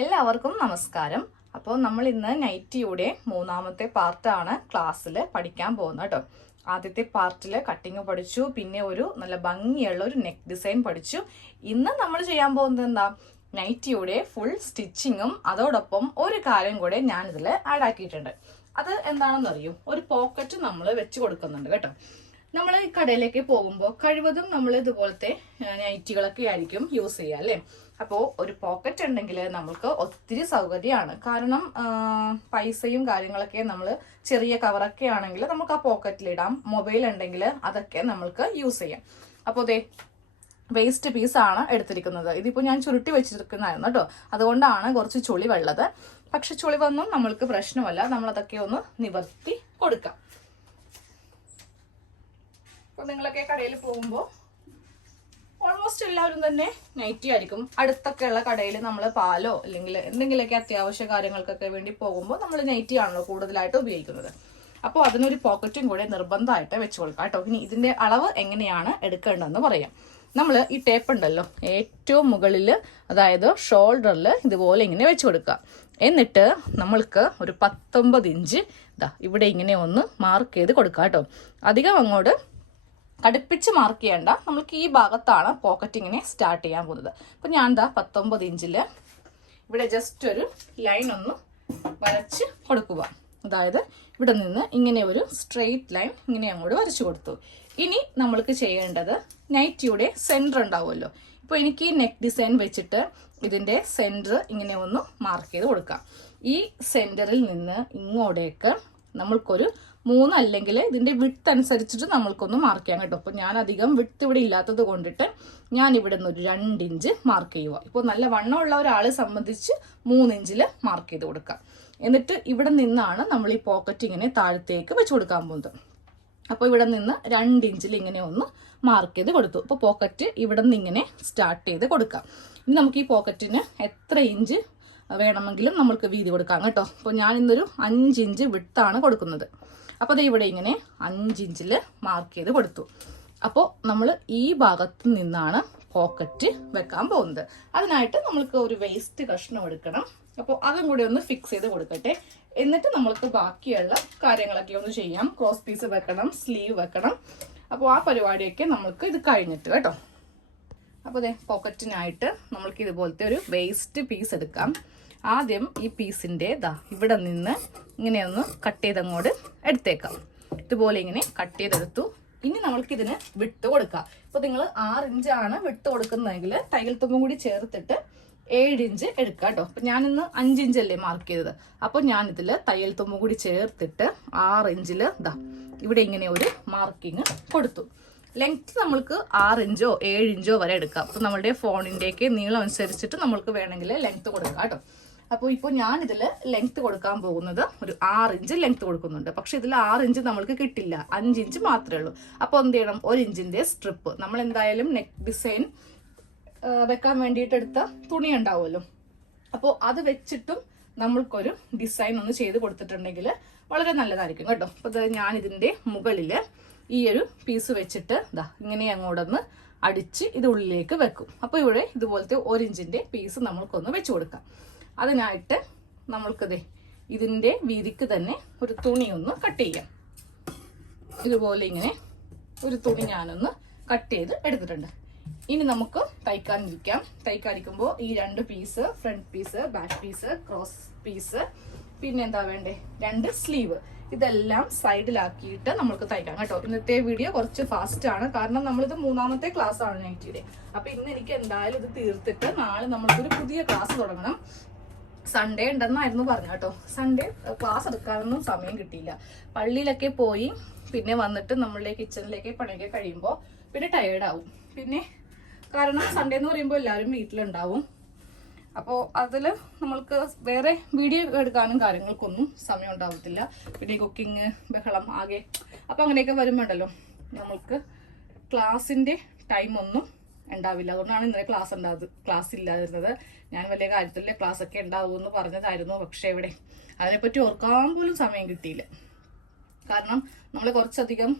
എല്ലാവർക്കും നമസ്കാരം. അപ്പോൾ നമ്മൾ ഇന്ന് നൈറ്റിയുടെ മൂന്നാമത്തെ പാർട്ടാണ് ക്ലാസ്സിൽ പഠിക്കാൻ പോകുന്നത് കേട്ടോ. ആദ്യത്തെ പാർട്ടിൽ കട്ടിങ് പഠിച്ചു, പിന്നെ ഒരു നല്ല ഭംഗിയുള്ള ഒരു നെക്ക് ഡിസൈൻ പഠിച്ചു. ഇന്ന് നമ്മൾ ചെയ്യാൻ പോകുന്നത് എന്താ, നൈറ്റിയുടെ ഫുൾ സ്റ്റിച്ചിങ്ങും അതോടൊപ്പം ഒരു കാര്യം കൂടെ ഞാനിതിൽ ആഡ് ആക്കിയിട്ടുണ്ട്. അത് എന്താണെന്ന് അറിയും, ഒരു പോക്കറ്റ് നമ്മൾ വെച്ച് കൊടുക്കുന്നുണ്ട് കേട്ടോ. നമ്മൾ ഈ കടയിലേക്ക് പോകുമ്പോൾ കഴിവതും നമ്മൾ ഇതുപോലത്തെ നൈറ്റികളൊക്കെ ആയിരിക്കും യൂസ് ചെയ്യുക അല്ലേ. അപ്പോൾ ഒരു പോക്കറ്റ് ഉണ്ടെങ്കിൽ നമുക്ക് ഒത്തിരി സൗകര്യമാണ്. കാരണം പൈസയും കാര്യങ്ങളൊക്കെ നമ്മൾ ചെറിയ കവറൊക്കെ ആണെങ്കിൽ നമുക്ക് ആ പോക്കറ്റിലിടാം. മൊബൈൽ ഉണ്ടെങ്കിൽ അതൊക്കെ നമ്മൾക്ക് യൂസ് ചെയ്യാം. അപ്പോൾ അതെ വേസ്റ്റ് പീസാണ് എടുത്തിരിക്കുന്നത്. ഇതിപ്പോൾ ഞാൻ ചുരുട്ടി വെച്ചിരിക്കുന്നതായിരുന്നു കേട്ടോ, അതുകൊണ്ടാണ് കുറച്ച് ചുളിവുള്ളത്. പക്ഷെ ചുളിവൊന്നും നമ്മൾക്ക് പ്രശ്നമല്ല, നമ്മളതൊക്കെ ഒന്ന് നിവർത്തി കൊടുക്കാം. അപ്പോൾ നിങ്ങളൊക്കെ കടയിൽ പോകുമ്പോൾ ഓൾമോസ്റ്റ് എല്ലാവരും തന്നെ നൈറ്റി ആയിരിക്കും. അടുത്തൊക്കെയുള്ള കടയിൽ നമ്മൾ പാലോ അല്ലെങ്കിൽ എന്തെങ്കിലുമൊക്കെ അത്യാവശ്യ കാര്യങ്ങൾക്കൊക്കെ വേണ്ടി പോകുമ്പോൾ നമ്മൾ നൈറ്റി ആണല്ലോ കൂടുതലായിട്ട് ഉപയോഗിക്കുന്നത്. അപ്പോൾ അതിനൊരു പോക്കറ്റും കൂടെ നിർബന്ധമായിട്ട് വെച്ച് കൊടുക്കാം കേട്ടോ. ഇനി ഇതിൻ്റെ അളവ് എങ്ങനെയാണ് എടുക്കേണ്ടതെന്ന് പറയാം. നമ്മൾ ഈ ടേപ്പ് ഉണ്ടല്ലോ ഏറ്റവും മുകളിൽ, അതായത് ഷോൾഡറിൽ ഇതുപോലെ ഇങ്ങനെ വെച്ച് കൊടുക്കുക. എന്നിട്ട് നമ്മൾക്ക് ഒരു 19 ഇഞ്ച് ഇവിടെ ഇങ്ങനെ ഒന്ന് മാർക്ക് ചെയ്ത് കൊടുക്കുക കേട്ടോ. അധികം അങ്ങോട്ട് കടുപ്പിച്ച് മാർക്ക് ചെയ്യേണ്ട. നമ്മൾക്ക് ഈ ഭാഗത്താണ് പോക്കറ്റ് ഇങ്ങനെ സ്റ്റാർട്ട് ചെയ്യാൻ പോകുന്നത്. അപ്പം ഞാൻ 19 ഇഞ്ചിൽ ഇവിടെ ജസ്റ്റ് ഒരു ലൈൻ ഒന്ന് വരച്ച് കൊടുക്കുക. അതായത് ഇവിടെ നിന്ന് ഇങ്ങനെ ഒരു സ്ട്രെയിറ്റ് ലൈൻ ഇങ്ങനെ അങ്ങോട്ട് വരച്ചു കൊടുത്തു. ഇനി നമ്മൾക്ക് ചെയ്യേണ്ടത് നൈറ്റിയുടെ സെൻറ്റർ ഉണ്ടാവുമല്ലോ. ഇപ്പോൾ എനിക്ക് ഈ നെക്ക് ഡിസൈൻ വെച്ചിട്ട് ഇതിൻ്റെ സെൻറ്റർ ഇങ്ങനെ ഒന്ന് മാർക്ക് ചെയ്ത് കൊടുക്കാം. ഈ സെൻറ്ററിൽ നിന്ന് ഇങ്ങോട്ടേക്ക് നമ്മൾക്കൊരു 3 അല്ലെങ്കിൽ ഇതിൻ്റെ വിട്ട് അനുസരിച്ചിട്ട് നമ്മൾക്കൊന്ന് മാർക്ക് ചെയ്യാം കേട്ടോ. അപ്പോൾ ഞാൻ അധികം വിട്ട് ഇവിടെ ഇല്ലാത്തത് കൊണ്ടിട്ട് ഞാൻ ഇവിടെ നിന്ന് ഒരു 2 ഇഞ്ച് മാർക്ക് ചെയ്യുക. ഇപ്പോൾ നല്ല വണ്ണമുള്ള ഒരാളെ സംബന്ധിച്ച് 3 ഇഞ്ചിൽ മാർക്ക് ചെയ്ത് കൊടുക്കാം. എന്നിട്ട് ഇവിടെ നിന്നാണ് നമ്മൾ ഈ പോക്കറ്റ് ഇങ്ങനെ താഴത്തേക്ക് വെച്ച് കൊടുക്കാൻ പോകുന്നത്. അപ്പോൾ ഇവിടെ നിന്ന് 2 ഇഞ്ചിൽ ഇങ്ങനെ ഒന്ന് മാർക്ക് ചെയ്ത് കൊടുത്തു. അപ്പോൾ പോക്കറ്റ് ഇവിടെ നിന്ന് ഇങ്ങനെ സ്റ്റാർട്ട് ചെയ്ത് കൊടുക്കാം. ഇനി നമുക്ക് ഈ പോക്കറ്റിന് എത്ര ഇഞ്ച് വേണമെങ്കിലും നമ്മൾക്ക് വീതി കൊടുക്കാം കേട്ടോ. അപ്പോൾ ഞാൻ ഇന്നൊരു 5 ഇഞ്ച് വിട്ടാണ് കൊടുക്കുന്നത്. അപ്പോൾ അത് ഇവിടെ ഇങ്ങനെ 5 ഇഞ്ചിൽ മാർക്ക് ചെയ്ത് കൊടുത്തു. അപ്പോൾ നമ്മൾ ഈ ഭാഗത്ത് നിന്നാണ് പോക്കറ്റ് വെക്കാൻ പോകുന്നത്. അതിനായിട്ട് നമ്മൾക്ക് ഒരു വേസ്റ്റ് കഷ്ണം എടുക്കണം. അപ്പോൾ അതും കൂടി ഒന്ന് ഫിക്സ് ചെയ്ത് കൊടുക്കട്ടെ. എന്നിട്ട് നമ്മൾക്ക് ബാക്കിയുള്ള കാര്യങ്ങളൊക്കെ ഒന്ന് ചെയ്യാം. ക്രോസ് പീസ് വെക്കണം, സ്ലീവ് വെക്കണം. അപ്പോൾ ആ പരിപാടിയൊക്കെ നമ്മൾക്ക് ഇത് കഴിഞ്ഞിട്ട് കേട്ടോ. അപ്പോൾ അതെ പോക്കറ്റിനായിട്ട് നമ്മൾക്ക് ഇതുപോലത്തെ ഒരു വേസ്റ്റ് പീസ് എടുക്കാം. ആദ്യം ഈ പീസിൻ്റെ ഇവിടെ നിന്ന് ഇങ്ങനെ ഒന്ന് കട്ട് ചെയ്തങ്ങോട്ട് എടുത്തേക്കാം. ഇതുപോലെ ഇങ്ങനെ കട്ട് ചെയ്തെടുത്തു. ഇനി നമ്മൾക്ക് ഇതിന് വിട്ട് കൊടുക്കാം. ഇപ്പോൾ നിങ്ങൾ 6 ഇഞ്ചാണ് വിട്ട് കൊടുക്കുന്നതെങ്കിൽ തയ്യൽ തുമ്പും കൂടി ചേർത്തിട്ട് 7 ഇഞ്ച് എടുക്കുക കേട്ടോ. അപ്പം ഞാനിന്ന് 5 ഇഞ്ചല്ലേ മാർക്ക് ചെയ്തത്. അപ്പോൾ ഞാനിതിൽ തയ്യൽ തുമ്പും കൂടി ചേർത്തിട്ട് 6 ഇഞ്ചിൽ ഇവിടെ ഇങ്ങനെ ഒരു മാർക്കിങ് കൊടുത്തു. ലെങ്ത് നമ്മൾക്ക് 6 ഇഞ്ചോ 7 ഇഞ്ചോ വരെ എടുക്കാം. അപ്പോൾ നമ്മളുടെ ഫോണിൻ്റെയൊക്കെ നീളം അനുസരിച്ചിട്ട് നമ്മൾക്ക് വേണമെങ്കിൽ ലെങ്ത് കൊടുക്കാം കേട്ടോ. അപ്പോൾ ഇപ്പോൾ ഞാനിതിൽ ലെങ്ത് കൊടുക്കാൻ പോകുന്നത് ഒരു 6 ഇഞ്ച് ലെങ്ത് കൊടുക്കുന്നുണ്ട്. പക്ഷെ ഇതിൽ 6 ഇഞ്ച് നമ്മൾക്ക് കിട്ടില്ല, 5 ഇഞ്ച് മാത്രമേ ഉള്ളൂ. അപ്പോൾ എന്ത് ചെയ്യണം, 1 ഇഞ്ചിൻ്റെ സ്ട്രിപ്പ് നമ്മൾ എന്തായാലും നെക്ക് ഡിസൈൻ വെക്കാൻ വേണ്ടിയിട്ട് എടുത്ത തുണി ഉണ്ടാവുമല്ലോ. അപ്പോൾ അത് വെച്ചിട്ടും നമ്മൾക്കൊരു ഡിസൈൻ ഒന്ന് ചെയ്ത് കൊടുത്തിട്ടുണ്ടെങ്കിൽ വളരെ നല്ലതായിരിക്കും കേട്ടോ. അപ്പോൾ ഞാൻ ഇതിൻ്റെ മുകളിൽ ഈ ഒരു പീസ് വെച്ചിട്ട് ഇങ്ങനെ അങ്ങോട്ടൊന്ന് അടിച്ച് ഇത് ഉള്ളിലേക്ക് വെക്കും. അപ്പോൾ ഇവിടെ ഇതുപോലത്തെ 1 ഇഞ്ചിൻ്റെ പീസ് നമ്മൾക്കൊന്ന് വെച്ച് കൊടുക്കാം. അതിനായിട്ട് നമ്മൾക്കത് ഇതിൻ്റെ വീതിക്ക് തന്നെ ഒരു തുണി ഒന്ന് കട്ട് ചെയ്യാം. ഇതുപോലെ ഇങ്ങനെ ഒരു തുണി ഞാനൊന്ന് കട്ട് ചെയ്ത് എടുത്തിട്ടുണ്ട്. ഇനി നമുക്ക് തയ്ക്കാനിരിക്കാം. തയ്ക്കാനിരിക്കുമ്പോൾ ഈ 2 piece, front piece, back piece, cross piece, പിന്നെ എന്താ വേണ്ടേ 2 സ്ലീവ്, ഇതെല്ലാം സൈഡിലാക്കിയിട്ട് നമുക്ക് തയ്ക്കാം കേട്ടോ. ഇന്നത്തെ വീഡിയോ കുറച്ച് ഫാസ്റ്റ് ആണ്, കാരണം നമ്മളിത് 3ാമത്തെ ക്ലാസ് ആണ് നൈറ്റിയുടെ. അപ്പോൾ ഇന്ന് എനിക്ക് എന്തായാലും ഇത് തീർത്തിട്ട് നാളെ നമ്മൾക്കൊരു പുതിയ ക്ലാസ് തുടങ്ങണം. സൺഡേ ഉണ്ടെന്നായിരുന്നു പറഞ്ഞു കേട്ടോ. സൺഡേ ക്ലാസ് എടുക്കാനൊന്നും സമയം കിട്ടിയില്ല. പള്ളിയിലൊക്കെ പോയി പിന്നെ വന്നിട്ട് നമ്മളുടെ കിച്ചണിലേക്ക് പണിയൊക്കെ കഴിയുമ്പോൾ പിന്നെ ടയേർഡാവും. പിന്നെ കാരണം സൺഡേ എന്ന് പറയുമ്പോൾ എല്ലാവരും വീട്ടിലുണ്ടാവും. അപ്പോൾ അതിൽ നമ്മൾക്ക് വേറെ വീഡിയോ എടുക്കാനും കാര്യങ്ങൾക്കൊന്നും സമയം ഉണ്ടാവത്തില്ല. പിന്നെ കുക്കിങ് ബഹളം ആകെ, അപ്പോൾ അങ്ങനെയൊക്കെ വരുമ്പോണ്ടല്ലോ നമ്മൾക്ക് ക്ലാസ്സിൻ്റെ ടൈമൊന്നും ഉണ്ടാവില്ല. അതുകൊണ്ടാണ് ഇന്നലെ ക്ലാസ് ഇല്ലാതിരുന്നത്. ഞാൻ വലിയ കാര്യത്തിലെ ക്ലാസ്സൊക്കെ ഉണ്ടാവുമെന്ന് പറഞ്ഞതായിരുന്നു. പക്ഷേ ഇവിടെ അതിനെപ്പറ്റി ഓർക്കാൻ പോലും സമയം കിട്ടിയില്ല. കാരണം നമ്മൾ കുറച്ചധികം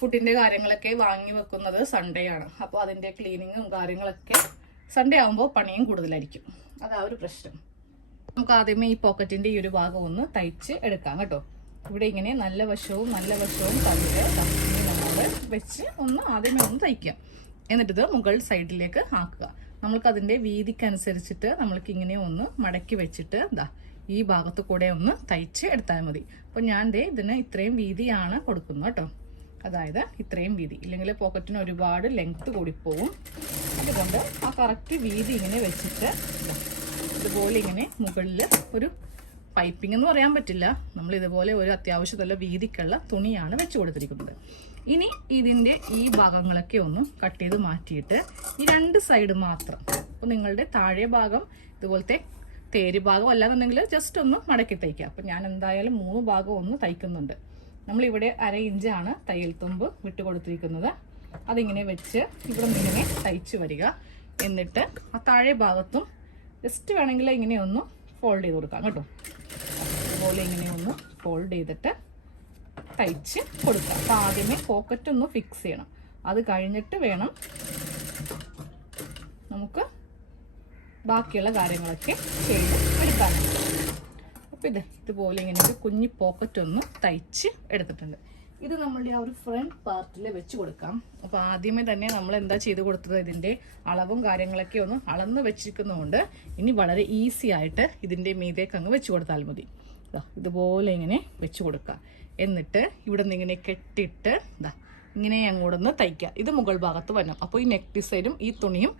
ഫുഡിൻ്റെ കാര്യങ്ങളൊക്കെ വാങ്ങി വെക്കുന്നത് സൺഡേ ആണ്. അപ്പോൾ അതിൻ്റെ ക്ലീനിങ്ങും കാര്യങ്ങളൊക്കെ സൺഡേ ആകുമ്പോൾ പണിയും കൂടുതലായിരിക്കും. അതാ ഒരു പ്രശ്നം. നമുക്ക് ആദ്യമേ ഈ പോക്കറ്റിന്റെ ഈ ഒരു ഭാഗം ഒന്ന് തയ്ച്ച് എടുക്കാം കേട്ടോ. ഇവിടെ ഇങ്ങനെ നല്ല വശവും തമ്മിൽ നമ്മൾ വെച്ച് ഒന്ന് ആദ്യമേ ഒന്ന് തയ്ക്കാം. എന്നിട്ട് മുകൾ സൈഡിലേക്ക് ആക്കുക. നമ്മൾക്ക് അതിന്റെ വീതിക്കനുസരിച്ചിട്ട് നമ്മൾക്ക് ഇങ്ങനെ ഒന്ന് മടക്കി വെച്ചിട്ട് ഈ ഭാഗത്ത് കൂടെ ഒന്ന് തയ്ച്ച് എടുത്താൽ മതി. അപ്പോൾ ഞാൻ ഇതിന് ഇത്രയും വീതിയാണ് കൊടുക്കുന്നത് കേട്ടോ. അതായത് ഇത്രയും വീതി, ഇല്ലെങ്കിൽ പോക്കറ്റിന് ഒരുപാട് ലെങ്ത് കൂടിപ്പോവും. അതുകൊണ്ട് ആ കറക്റ്റ് വീതി ഇങ്ങനെ വെച്ചിട്ട് ഇതുപോലെ ഇങ്ങനെ മുകളിൽ ഒരു പൈപ്പിംഗ് എന്ന് പറയാൻ പറ്റില്ല, നമ്മൾ ഇതുപോലെ ഒരു അത്യാവശ്യം നല്ല വീതിക്കുള്ള തുണിയാണ് വെച്ച് കൊടുത്തിരിക്കുന്നത്. ഇനി ഇതിൻ്റെ ഈ ഭാഗങ്ങളൊക്കെ ഒന്ന് കട്ട് ചെയ്ത് മാറ്റിയിട്ട് ഈ 2 സൈഡ് മാത്രം, അപ്പോൾ നിങ്ങളുടെ താഴെ ഭാഗം ഇതുപോലത്തെ തേര് ഭാഗം അല്ലാന്നുണ്ടെങ്കിൽ ജസ്റ്റ് ഒന്ന് മടക്കി തയ്ക്കുക. അപ്പോൾ ഞാൻ എന്തായാലും 3 ഭാഗം ഒന്ന് തയ്ക്കുന്നുണ്ട്. നമ്മളിവിടെ 1/2 ഇഞ്ചാണ് തയ്യൽ തുമ്പ് വിട്ട് കൊടുത്തിരിക്കുന്നത്. അതിങ്ങനെ വെച്ച് ഇവിടെ നിന്നിങ്ങനെ തയ്ച്ച് വരിക. എന്നിട്ട് ആ താഴെ ഭാഗത്തും ജസ്റ്റ് വേണമെങ്കിൽ ഇങ്ങനെ ഒന്ന് ഫോൾഡ് ചെയ്ത് കൊടുക്കാം കേട്ടോ. അതുപോലെ ഇങ്ങനെ ഒന്ന് ഫോൾഡ് ചെയ്തിട്ട് തയ്ച്ച് കൊടുക്കാം. അപ്പോൾ ആദ്യമേ പോക്കറ്റ് ഒന്ന് ഫിക്സ് ചെയ്യണം. അത് കഴിഞ്ഞിട്ട് വേണം നമുക്ക് ബാക്കിയുള്ള കാര്യങ്ങളൊക്കെ ചെയ്ത് എടുക്കാനുണ്ട്. അപ്പോൾ ഇതുപോലെ ഇങ്ങനെ ഒരു കുഞ്ഞി പോക്കറ്റ് ഒന്ന് തയ്ച്ച് എടുത്തിട്ടുണ്ട്. ഇത് നമ്മളുടെ ആ ഒരു ഫ്രണ്ട് പാർട്ടിൽ വെച്ച് കൊടുക്കാം. അപ്പോൾ ആദ്യമേ തന്നെ നമ്മൾ എന്താ ചെയ്ത് കൊടുത്തത്, ഇതിൻ്റെ അളവും കാര്യങ്ങളൊക്കെ ഒന്ന് അളന്ന് വെച്ചിരിക്കുന്നതുകൊണ്ട് ഇനി വളരെ ഈസി ആയിട്ട് ഇതിൻ്റെ മീതേക്ക് അങ്ങ് വെച്ച് കൊടുത്താൽ മതി. ഇതുപോലെ ഇങ്ങനെ വെച്ച് കൊടുക്കുക. എന്നിട്ട് ഇവിടെ നിന്ന് ഇങ്ങനെ കെട്ടിയിട്ട് ഇങ്ങനെ അങ്ങോട്ടൊന്ന് തയ്ക്കുക. ഇത് മുകൾ ഭാഗത്ത് വരണം. അപ്പോൾ ഈ നെക്ക് ഡിസൈനും ഈ തുണിയും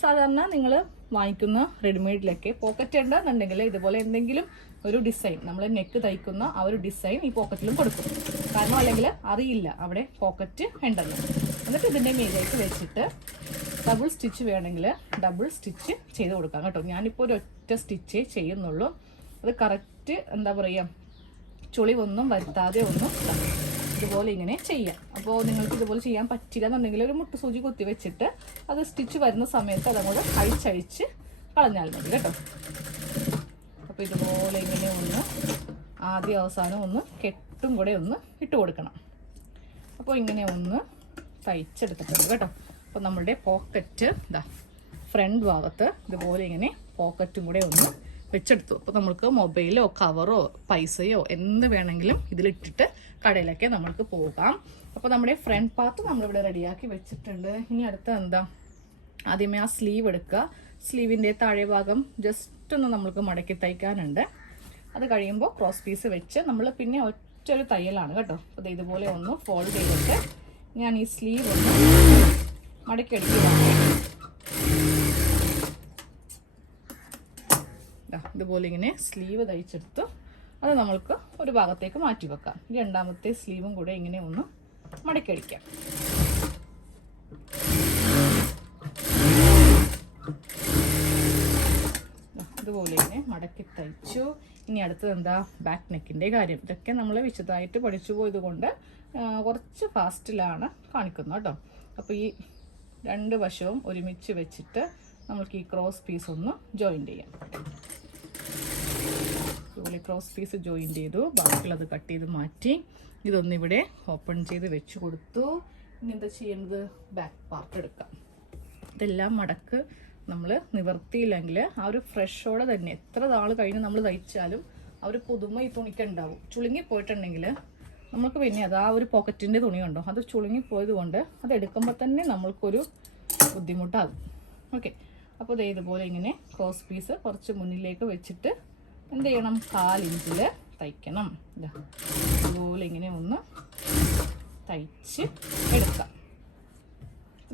സാധാരണ നിങ്ങൾ വാങ്ങിക്കുന്ന റെഡിമെയ്ഡിലൊക്കെ പോക്കറ്റ് ഉണ്ടെന്നുണ്ടെങ്കിൽ ഇതുപോലെ എന്തെങ്കിലും ഒരു ഡിസൈൻ, നമ്മൾ നെക്ക് തയ്ക്കുന്ന ആ ഒരു ഡിസൈൻ ഈ പോക്കറ്റിലും കൊടുക്കും. കാരണം അല്ലെങ്കിൽ അറിയില്ല അവിടെ പോക്കറ്റ് ഉണ്ടെന്ന്. എന്നിട്ട് ഇതിൻ്റെ മീതേക്ക് വെച്ചിട്ട് ഡബിൾ സ്റ്റിച്ച് വേണമെങ്കിൽ ഡബിൾ സ്റ്റിച്ച് ചെയ്ത് കൊടുക്കാം കേട്ടോ. ഞാനിപ്പോൾ ഒരു ഒറ്റ സ്റ്റിച്ചേ ചെയ്യുന്നുള്ളൂ. അത് കറക്റ്റ് എന്താ പറയുക, ചുളിവൊന്നും വരുത്താതെ ഒന്നും ഇതുപോലെ ഇങ്ങനെ ചെയ്യാം. അപ്പോൾ നിങ്ങൾക്ക് ഇതുപോലെ ചെയ്യാൻ പറ്റില്ല എന്നുണ്ടെങ്കിൽ ഒരു മുട്ട് സൂചി കുത്തി വെച്ചിട്ട് അത് സ്റ്റിച്ച് വരുന്ന സമയത്ത് അതങ്ങോട്ട് അഴിച്ചഴിച്ച് കളഞ്ഞാൽ മതി കേട്ടോ. അപ്പോൾ ഇതുപോലെ ഇങ്ങനെ ഒന്ന് ആദ്യം അവസാനം ഒന്ന് കെട്ടും കൂടെ ഒന്ന് ഇട്ട് കൊടുക്കണം. അപ്പോൾ ഇങ്ങനെ ഒന്ന് തയ്ച്ചെടുത്തിട്ടുണ്ട് കേട്ടോ. അപ്പോൾ നമ്മളുടെ പോക്കറ്റ് ഫ്രണ്ട് ഭാഗത്ത് ഇതുപോലെ ഇങ്ങനെ പോക്കറ്റും കൂടെ ഒന്ന് വെച്ചെടുത്തു. അപ്പോൾ നമുക്ക് മൊബൈലോ കവറോ പൈസയോ എന്ത് വേണമെങ്കിലും ഇതിലിട്ടിട്ട് കടയിലൊക്കെ നമ്മൾക്ക് പോകാം. അപ്പോൾ നമ്മുടെ ഫ്രണ്ട് പാർട്ട് നമ്മളിവിടെ റെഡിയാക്കി വെച്ചിട്ടുണ്ട്. ഇനി അടുത്ത ആദ്യമേ ആ സ്ലീവ് എടുക്കുക. സ്ലീവിൻ്റെ താഴെ ഭാഗം ജസ്റ്റ് ഒന്ന് നമ്മൾക്ക് മടക്കി തയ്ക്കാനുണ്ട്. അത് കഴിയുമ്പോൾ ക്രോസ് പീസ് വെച്ച് നമ്മൾ പിന്നെ ഒറ്റൊരു തയ്യലാണ് കേട്ടോ. അപ്പോൾ ഇതുപോലെ ഒന്ന് ഫോൾഡ് ചെയ്തിട്ട് ഞാൻ ഈ സ്ലീവ് ഒന്ന് മടക്കി അടിക്കുകയാണ്. ഇതുപോലെ ഇങ്ങനെ സ്ലീവ് തയ്ച്ചെടുത്ത് അത് നമ്മൾക്ക് ഒരു ഭാഗത്തേക്ക് മാറ്റി വെക്കാം. രണ്ടാമത്തെ സ്ലീവും കൂടെ ഇങ്ങനെ ഒന്ന് മടക്കി അടിക്കാം. ഇതുപോലെ ഇങ്ങനെ മടക്കി തയ്ച്ചു. ഇനി അടുത്തത് ബാക്ക് നെക്കിൻ്റെ കാര്യം. ഇതൊക്കെ നമ്മൾ വിശദമായിട്ട് പഠിച്ചു പോയത് കൊണ്ട് കുറച്ച് ഫാസ്റ്റിലാണ് കാണിക്കുന്നത് കേട്ടോ. അപ്പോൾ ഈ 2 വശവും ഒരുമിച്ച് വെച്ചിട്ട് നമ്മൾക്ക് ഈ ക്രോസ് പീസ് ഒന്ന് ജോയിൻ ചെയ്യാം. ഇതുപോലെ ക്രോസ് പീസ് ജോയിൻ ചെയ്തു. ബാക്കിയുള്ളത് കട്ട് ചെയ്ത് മാറ്റി ഇതൊന്നിവിടെ ഓപ്പൺ ചെയ്ത് വെച്ച് കൊടുത്തു. ഇനി എന്താ ചെയ്യുന്നത്, ബാക്ക് പാർട്ട് എടുക്കാം. ഇതെല്ലാം മടക്ക് നമ്മൾ നിവർത്തിയില്ലെങ്കിൽ ആ ഒരു ഫ്രഷോടെ തന്നെ എത്ര നാൾ കഴിഞ്ഞ് നമ്മൾ തയ്ച്ചാലും ആ ഒരു പുതുമ ഈ തുണിക്ക് ഉണ്ടാവും. ചുളുങ്ങി പോയിട്ടുണ്ടെങ്കിൽ നമുക്ക് പിന്നെ അത് ആ ഒരു പോക്കറ്റിൻ്റെ തുണി ഉണ്ടോ അത് ചുളുങ്ങിപ്പോയത് കൊണ്ട് അത് എടുക്കുമ്പോൾ തന്നെ നമ്മൾക്കൊരു ബുദ്ധിമുട്ടാകും. ഓക്കെ, അപ്പോൾ ഇതുപോലെ ഇങ്ങനെ ക്രോസ് പീസ് കുറച്ച് മുന്നിലേക്ക് വെച്ചിട്ട് എന്ത് ചെയ്യണം, 1/4 ഇഞ്ചിൽ തയ്ക്കണം. ഇതുപോലെ ഇങ്ങനെ ഒന്ന് തയ്ച്ച് എടുക്കാം.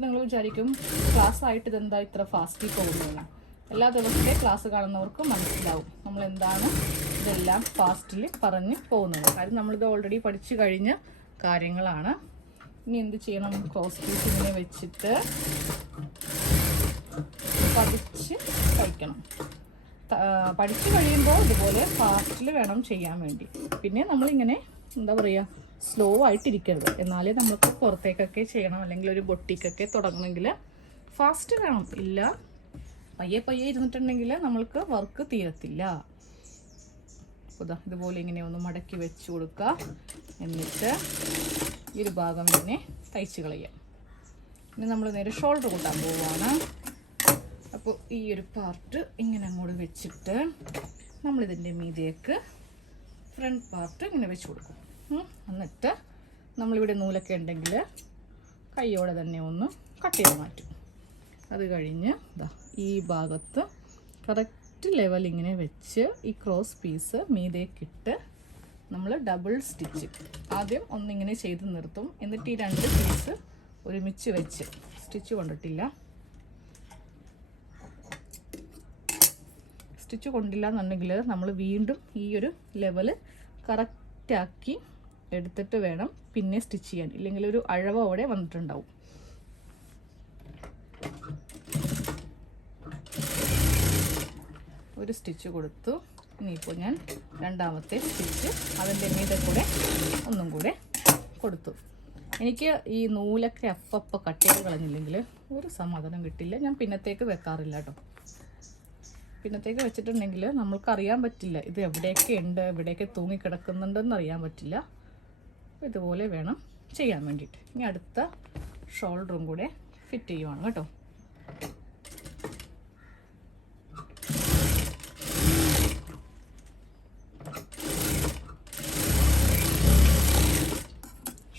നിങ്ങൾ വിചാരിക്കും ക്ലാസ് ആയിട്ട് ഇതെന്താ ഇത്ര ഫാസ്റ്റിൽ പോകുന്നതെന്ന്. എല്ലാ ദിവസത്തെ ക്ലാസ് കാണുന്നവർക്കും മനസ്സിലാവും നമ്മൾ എന്താണ് ഇതെല്ലാം ഫാസ്റ്റിൽ പറഞ്ഞ് പോകുന്നത്. കാര്യം നമ്മളിത് ഓൾറെഡി പഠിച്ചു കഴിഞ്ഞ കാര്യങ്ങളാണ്. ഇനി എന്ത് ചെയ്യണം, ക്രോസ് പീസ് ഇങ്ങനെ വെച്ചിട്ട് പതിച്ച് തയ്ക്കണം. പഠിച്ചു കഴിയുമ്പോൾ ഇതുപോലെ ഫാസ്റ്റിൽ വേണം ചെയ്യാൻ വേണ്ടി. പിന്നെ നമ്മളിങ്ങനെ എന്താ പറയുക, സ്ലോ ആയിട്ടിരിക്കരുത്. എന്നാലേ നമുക്ക് പുറത്തേക്കൊക്കെ ചെയ്യണം, അല്ലെങ്കിൽ ഒരു ബൊട്ടിക്കൊക്കെ തുടങ്ങണമെങ്കിൽ ഫാസ്റ്റ് വേണം. ഇല്ല പയ്യെ ഇരുന്നിട്ടുണ്ടെങ്കിൽ നമ്മൾക്ക് വർക്ക് തീരത്തില്ല. ഇതുപോലെ ഇങ്ങനെ ഒന്ന് മടക്കി വെച്ച് കൊടുക്കുക. എന്നിട്ട് ഈ ഒരു ഭാഗം ഇങ്ങനെ തയ്ച്ച് കളയുക. ഇനി നമ്മൾ നേരെ ഷോൾഡർ കൂട്ടാൻ പോവുകയാണ്. അപ്പോൾ അപ്പോൾ ഈ ഒരു പാർട്ട് ഇങ്ങനെ അങ്ങോട്ട് വെച്ചിട്ട് നമ്മളിതിൻ്റെ മീതേക്ക് ഫ്രണ്ട് പാർട്ട് ഇങ്ങനെ വെച്ച് കൊടുക്കും. എന്നിട്ട് നമ്മളിവിടെ നൂലൊക്കെ ഉണ്ടെങ്കിൽ കൈയോടെ തന്നെ ഒന്ന് കട്ട് ചെയ്ത് മാറ്റും. അത് കഴിഞ്ഞ് ഈ ഭാഗത്ത് കറക്റ്റ് ലെവൽ ഇങ്ങനെ വെച്ച് ഈ ക്രോസ് പീസ് മീതേക്കിട്ട് നമ്മൾ ഡബിൾ സ്റ്റിച്ച് ആദ്യം ഒന്നിങ്ങനെ ചെയ്ത് നിർത്തും. എന്നിട്ട് ഈ 2 പീസ് ഒരുമിച്ച് വെച്ച് സ്റ്റിച്ച് കൊണ്ടിട്ടില്ല എന്നുണ്ടെങ്കിൽ നമ്മൾ വീണ്ടും ഈ ഒരു ലെവൽ കറക്റ്റാക്കി എടുത്തിട്ട് വേണം പിന്നെ സ്റ്റിച്ച് ചെയ്യാൻ. ഇല്ലെങ്കിൽ ഒരു അഴവ് അവിടെ വന്നിട്ടുണ്ടാവും. ഒരു സ്റ്റിച്ച് കൊടുത്തു. ഇനിയിപ്പോൾ ഞാൻ രണ്ടാമത്തെ സ്റ്റിച്ച് അതിൻ്റെ മീതെ കൂടെ ഒന്നും കൂടെ കൊടുത്തു. എനിക്ക് ഈ നൂലൊക്കെ അപ്പം കട്ട് ചെയ്ത് കളഞ്ഞില്ലെങ്കിൽ ഒരു സമാധാനം കിട്ടില്ല. ഞാൻ പിന്നത്തേക്ക് വെക്കാറില്ല കേട്ടോ. പിന്നത്തേക്ക് വെച്ചിട്ടുണ്ടെങ്കിൽ നമ്മൾക്കറിയാൻ പറ്റില്ല ഇത് എവിടെയൊക്കെ ഉണ്ട്, എവിടെയൊക്കെ തൂങ്ങിക്കിടക്കുന്നുണ്ടെന്ന് അറിയാൻ പറ്റില്ല. ഇതുപോലെ വേണം ചെയ്യാൻ വേണ്ടിയിട്ട്. ഇനി അടുത്ത ഷോൾഡറും കൂടെ ഫിറ്റ് ചെയ്യുവാണ് കേട്ടോ.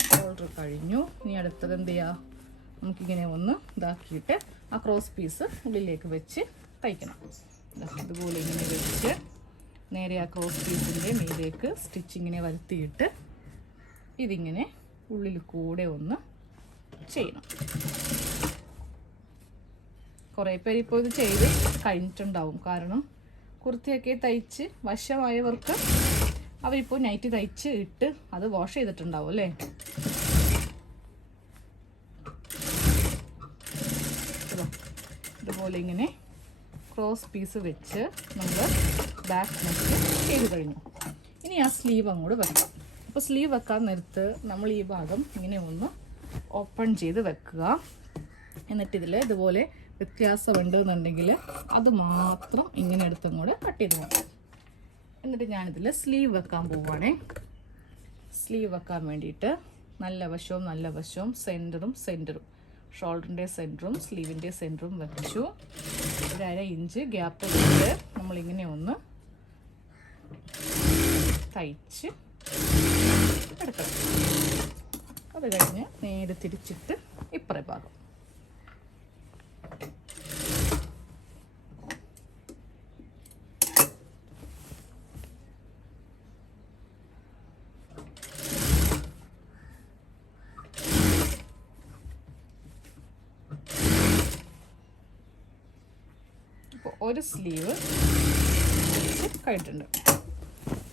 ഷോൾഡർ കഴിഞ്ഞു. ഇനി അടുത്തത് എന്ത് ചെയ്യുക, നമുക്കിങ്ങനെ ഒന്ന് ഇതാക്കിയിട്ട് ആ ക്രോസ് പീസ് ഉള്ളിലേക്ക് വെച്ച് തയ്ക്കണം. അതുപോലെ ഇങ്ങനെ വെച്ച് നേരെ ആ ക്രോസ് പീസിൻ്റെ മീതേക്ക് സ്റ്റിച്ചിങ്ങിനെ വരുത്തിയിട്ട് ഇതിങ്ങനെ ഉള്ളിൽ കൂടെ ഒന്ന് ചെയ്യണം. കുറേ പേര് ഇപ്പോൾ ഇത് ചെയ്ത് കഴിഞ്ഞിട്ടുണ്ടാവും. കാരണം കുർത്തിയൊക്കെ തയ്ച്ച് വശമായവർക്ക് അവരിപ്പോൾ നൈറ്റ് തയ്ച്ച് ഇട്ട് അത് വാഷ് ചെയ്തിട്ടുണ്ടാവും അല്ലേ. ഇതുപോലെ ഇങ്ങനെ ക്രോസ് പീസ് വെച്ച് നമ്മൾ ബാക്ക് നെക്ക് ചെയ്ത് കഴിഞ്ഞു. ഇനി ആ സ്ലീവ് അങ്ങോട്ട് വെക്കാം. അപ്പോൾ സ്ലീവ് വെക്കാൻ നേരത്ത് നമ്മൾ ഈ ഭാഗം ഇങ്ങനെ ഒന്ന് ഓപ്പൺ ചെയ്ത് വെക്കുക. എന്നിട്ടിതിൽ ഇതുപോലെ വ്യത്യാസമുണ്ട് എന്നുണ്ടെങ്കിൽ അത് മാത്രം ഇങ്ങനെ എടുത്തും കൂടെ കട്ട് ചെയ്ത് പോകാം. എന്നിട്ട് ഞാനിതിൽ സ്ലീവ് വെക്കാൻ പോവുകയാണേ. സ്ലീവ് വെക്കാൻ വേണ്ടിയിട്ട് നല്ല വശവും സെൻറ്ററും ഷോൾഡറിൻ്റെ സെൻറ്ററും സ്ലീവിൻ്റെ സെൻറ്ററും വെച്ചു. 1.5 ഇഞ്ച് ഗ്യാപ്പ് വെച്ച് നമ്മളിങ്ങനെ ഒന്ന് തയ്ച്ച് എടുക്കണം. അത് കഴിഞ്ഞ് നേരെ തിരിച്ചിട്ട് ഇപ്പറേ ഭാഗം ഒരു സ്ലീവ് കഴിഞ്ഞിട്ടുണ്ട്.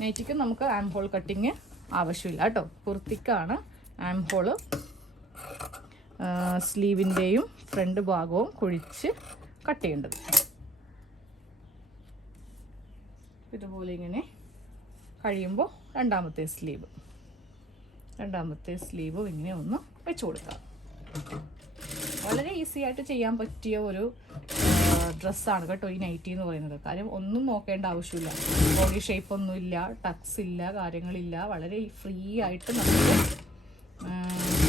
നൈറ്റിക്ക് നമുക്ക് ആം ഹോൾ കട്ടിങ് ആവശ്യമില്ല കേട്ടോ. കുർത്തിക്കാണ് ആം ഹോള് സ്ലീവിൻ്റെയും ഫ്രണ്ട് ഭാഗവും കുഴിച്ച് കട്ട് ചെയ്യേണ്ടത്. ഇതുപോലെ ഇങ്ങനെ കഴിയുമ്പോൾ രണ്ടാമത്തെ സ്ലീവും ഇങ്ങനെ ഒന്ന് വെച്ച് കൊടുക്കാം. വളരെ ഈസി ആയിട്ട് ചെയ്യാൻ പറ്റിയ ഒരു ഡ്രസ്സാണ് കേട്ടോ ഈ നൈറ്റി എന്ന് പറയുന്നത്. കാര്യം ഒന്നും നോക്കേണ്ട ആവശ്യമില്ല. ബോഡി ഷേപ്പ് ഒന്നുമില്ല, ടക്സ് ഇല്ല, കാര്യങ്ങളില്ല. വളരെ ഫ്രീ ആയിട്ട് നമുക്ക്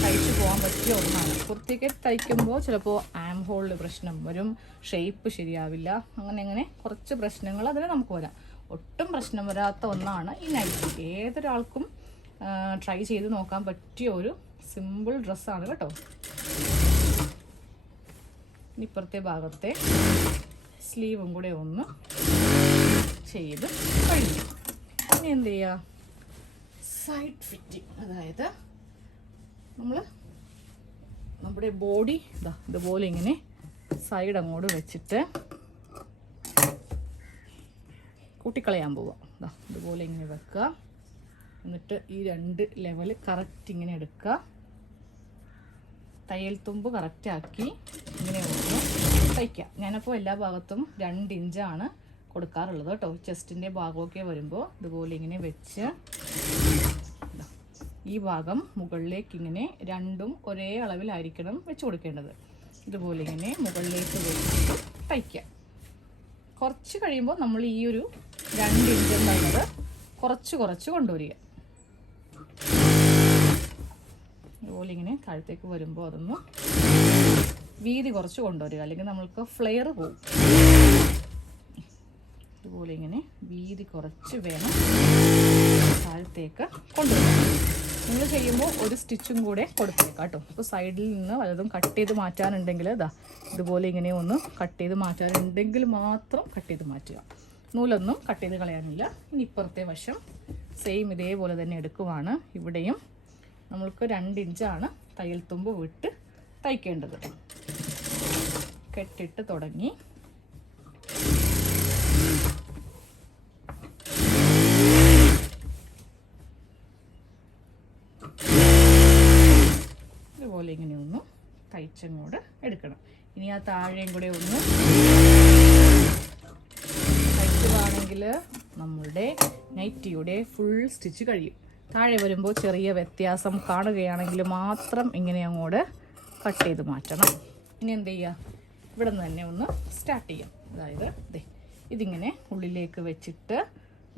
തയ്ച്ചു പോകാൻ പറ്റിയ ഒന്നാണ്. കുർത്തിയൊക്കെ തയ്ക്കുമ്പോൾ ചിലപ്പോൾ ആം ഹോളിൽ പ്രശ്നം വരും, ഷേപ്പ് ശരിയാവില്ല, അങ്ങനെ കുറച്ച് പ്രശ്നങ്ങൾ അതിന് നമുക്ക് വരാം. ഒട്ടും പ്രശ്നം വരാത്ത ഒന്നാണ് ഈ നൈറ്റി. ഏതൊരാൾക്കും ട്രൈ ചെയ്ത് നോക്കാൻ പറ്റിയ ഒരു സിമ്പിൾ ഡ്രസ്സാണ് കേട്ടോ. ഇപ്പുറത്തെ ഭാഗത്തെ സ്ലീവും കൂടെ ഒന്ന് ചെയ്ത് കഴിഞ്ഞു. ഇനി എന്ത് ചെയ്യുക, സൈഡ് ഫിറ്റിംഗ്. അതായത് നമ്മുടെ ബോഡി ഇതുപോലെ ഇങ്ങനെ സൈഡ് അങ്ങോട്ട് വെച്ചിട്ട് കൂട്ടിക്കളയാൻ പോവാം. ഇതുപോലെ ഇങ്ങനെ വെക്കുക. എന്നിട്ട് ഈ 2 ലെവൽ കറക്റ്റ് ഇങ്ങനെ എടുക്കുക. തയ്യൽ തുമ്പ് കറക്റ്റാക്കി ഇങ്ങനെ ഒന്ന് തയ്ക്കാം. ഞാനപ്പോൾ എല്ലാ ഭാഗത്തും 2 ഇഞ്ചാണ് കൊടുക്കാറുള്ളത് കേട്ടോ. ചെസ്റ്റിൻ്റെ ഭാഗമൊക്കെ വരുമ്പോൾ ഇതുപോലെ ഇങ്ങനെ വെച്ച് ഈ ഭാഗം മുകളിലേക്ക് ഇങ്ങനെ രണ്ടും ഒരേ അളവിലായിരിക്കണം വെച്ച് കൊടുക്കേണ്ടത്. ഇതുപോലെ ഇങ്ങനെ മുകളിലേക്ക് വെച്ച് തയ്ക്കാം. കുറച്ച് കഴിയുമ്പോൾ നമ്മൾ ഈ ഒരു 2 ഇഞ്ച് എന്നുള്ളത് കുറച്ച് കൊണ്ടുവരിക. ഇതുപോലെ ഇങ്ങനെ താഴത്തേക്ക് വരുമ്പോൾ അതൊന്ന് വീതി കുറച്ച് കൊണ്ടുവരിക, അല്ലെങ്കിൽ നമ്മൾക്ക് ഫ്ലെയർ പോകും. ഇതുപോലെ ഇങ്ങനെ വീതി കുറച്ച് വേണം താഴത്തേക്ക് കൊണ്ടുവരിക. നിങ്ങൾ ചെയ്യുമ്പോൾ ഒരു സ്റ്റിച്ചും കൂടെ കൊടുത്തേക്കാം കേട്ടോ. അപ്പോൾ സൈഡിൽ നിന്ന് വല്ലതും കട്ട് ചെയ്ത് മാറ്റാനുണ്ടെങ്കിൽ ഇതുപോലെ ഇങ്ങനെ ഒന്ന് കട്ട് ചെയ്ത് മാറ്റാനുണ്ടെങ്കിൽ മാത്രം കട്ട് ചെയ്ത് മാറ്റുക. നൂലൊന്നും കട്ട് ചെയ്ത് കളയാനില്ല. ഇനി ഇപ്പുറത്തെ വശം സെയിം ഇതേപോലെ തന്നെ എടുക്കുവാണ്. ഇവിടെയും നമ്മൾക്ക് 2 ഇഞ്ചാണ് തയ്യൽ തുമ്പ് വിട്ട് തയ്ക്കേണ്ടത്. കെട്ടിട്ട് തുടങ്ങി ഇതുപോലെ ഇങ്ങനെ ഒന്ന് തയ്ച്ചങ്ങോട്ട് എടുക്കണം. ഇനി ആ താഴെയും കൂടെ ഒന്ന് തയ്ച്ചതാണെങ്കിൽ നമ്മളുടെ നൈറ്റിയുടെ ഫുൾ സ്റ്റിച്ച് കഴിയും. താഴെ വരുമ്പോൾ ചെറിയ വ്യത്യാസം കാണുകയാണെങ്കിൽ മാത്രം ഇങ്ങനെ അങ്ങോട്ട് കട്ട് ചെയ്ത് മാറ്റണം. ഇനി എന്ത് ചെയ്യുക, ഇവിടെ നിന്ന് തന്നെ ഒന്ന് സ്റ്റാർട്ട് ചെയ്യാം. അതായത് ഇതിങ്ങനെ ഉള്ളിലേക്ക് വെച്ചിട്ട്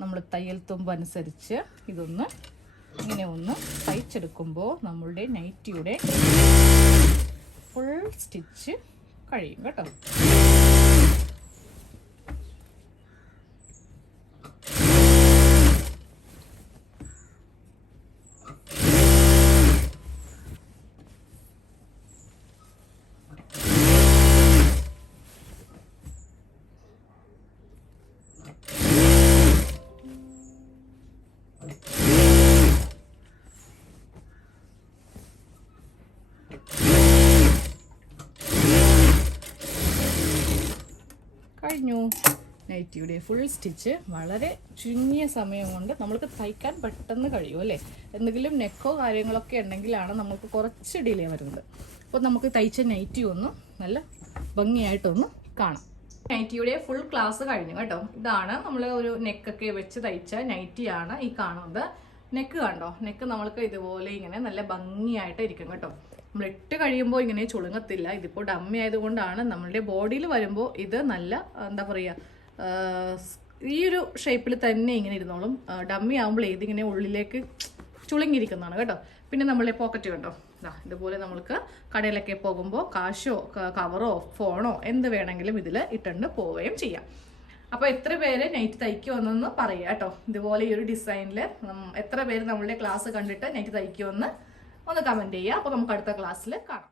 നമ്മൾ തയ്യൽ തുമ്പ് അനുസരിച്ച് ഇതൊന്ന് ഇങ്ങനെ ഒന്ന് തയ്ച്ചെടുക്കുമ്പോൾ നമ്മളുടെ നൈറ്റിയുടെ ഫുൾ സ്റ്റിച്ച് കഴിയും കേട്ടോ. കഴിഞ്ഞു. നൈറ്റിയുടെ ഫുൾ സ്റ്റിച്ച് വളരെ ചുരുങ്ങിയ സമയം കൊണ്ട് നമ്മൾക്ക് തയ്ക്കാൻ പെട്ടെന്ന് കഴിയും അല്ലേ. എന്തെങ്കിലും നെക്കോ കാര്യങ്ങളൊക്കെ ഉണ്ടെങ്കിലാണ് നമുക്ക് കുറച്ച് ഡിലേ വരുന്നത്. അപ്പോൾ നമുക്ക് തയ്ച്ച നൈറ്റി ഒന്ന് നല്ല ഭംഗിയായിട്ടൊന്ന് കാണാം. നൈറ്റിയുടെ ഫുൾ ക്ലാസ് കഴിഞ്ഞു കേട്ടോ. ഇതാണ് നമ്മൾ ഒരു നെക്കൊക്കെ വെച്ച് തയ്ച്ച നൈറ്റിയാണ് ഈ കാണുന്നത്. നെക്ക് കണ്ടോ, നെക്ക് നമ്മൾക്ക് ഇതുപോലെ ഇങ്ങനെ നല്ല ഭംഗിയായിട്ട് ഇരിക്കും കേട്ടോ. നമ്മൾ ഇട്ട് കഴിയുമ്പോൾ ഇങ്ങനെ ചുളുങ്ങത്തില്ല. ഇതിപ്പോൾ ഡമ്മി ആയതുകൊണ്ടാണ്. നമ്മളുടെ ബോഡിയിൽ വരുമ്പോൾ ഇത് നല്ല എന്താ പറയുക, ഈ ഒരു ഷേപ്പിൽ തന്നെ ഇങ്ങനെ ഇരുന്നോളും. ഡമ്മി ആകുമ്പോൾ ഇതിങ്ങനെ ഉള്ളിലേക്ക് ചുളുങ്ങിയിരിക്കുന്നതാണ് കേട്ടോ. പിന്നെ നമ്മളെ പോക്കറ്റ് കണ്ടോ, ഇതുപോലെ നമ്മൾക്ക് കടയിലൊക്കെ പോകുമ്പോൾ കാശോ കവറോ ഫോണോ എന്ത് വേണമെങ്കിലും ഇതിൽ ഇട്ടുകൊണ്ട് പോവുകയും ചെയ്യാം. അപ്പോൾ എത്ര പേര് നൈറ്റ് തയ്ക്കുമെന്നൊന്ന് പറയുക കേട്ടോ. ഇതുപോലെ ഈ ഒരു ഡിസൈനിൽ എത്ര പേര് നമ്മളുടെ ക്ലാസ് കണ്ടിട്ട് നൈറ്റ് തയ്ക്കുമെന്ന് ഒന്ന് കമൻറ്റ് ചെയ്യുക. അപ്പോൾ നമുക്ക് അടുത്ത ക്ലാസ്സിൽ കാണാം.